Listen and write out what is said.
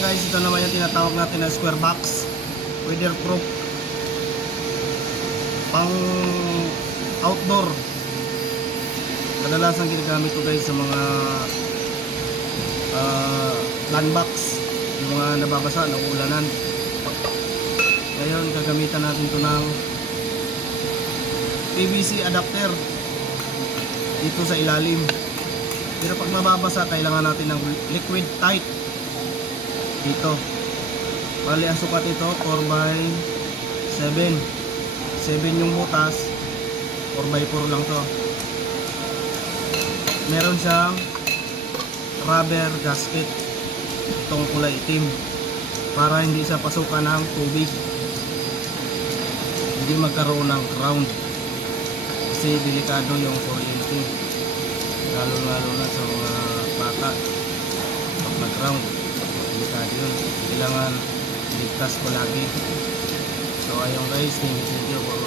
yan guys, ito naman yung tinatawag natin na square box, weatherproof, pang outdoor. Kadalasan ginagamit ko guys sa mga land box, yung mga nababasa, nauulanan. Ngayon gagamitan natin ito ng PVC adapter dito sa ilalim. Pero pag mababasa, kailangan natin ng liquid tight dito. Bali ang sukat ito 4x7, 7 yung butas, 4x4 lang to. Meron siyang rubber gasket, itong kulay itim, para hindi siya pasukan ng tubig, hindi magkaroon ng ground, kasi delikado yung kuryente, lalo na sa mga bata. Pag nag-ground, delikado yun, kailangan ligtas palagi. So ayun guys, thank you for